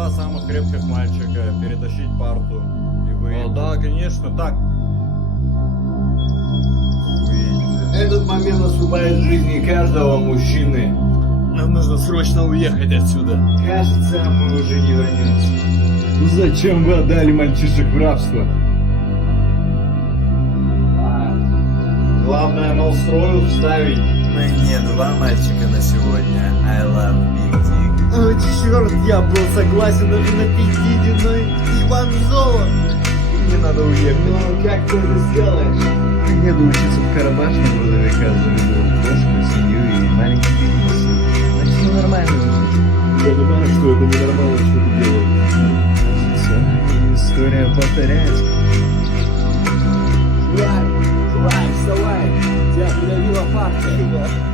два самых крепких мальчика, перетащить парту и вы... О, да, конечно, так. Этот момент наступает в жизни каждого мужчины. Нам нужно срочно уехать отсюда. Кажется, мы уже не вернемся. Зачем вы отдали мальчишек в рабство? Главное, Малстрою вставить. Мы не два мальчика на сегодня. I love Big Dick. О, черт, я был согласен даже на 50, но Иван Золо. Мне надо уехать. Ну, как ты это сделаешь? Еду учиться в Карабаш на грузовика, заведу кошку, семью и маленький бизнес. Значит, все нормально. Я понимаю, что это ненормально, что ты делаешь. Кажется, история повторяется. Чувак, вставай! Тебя придавила партия.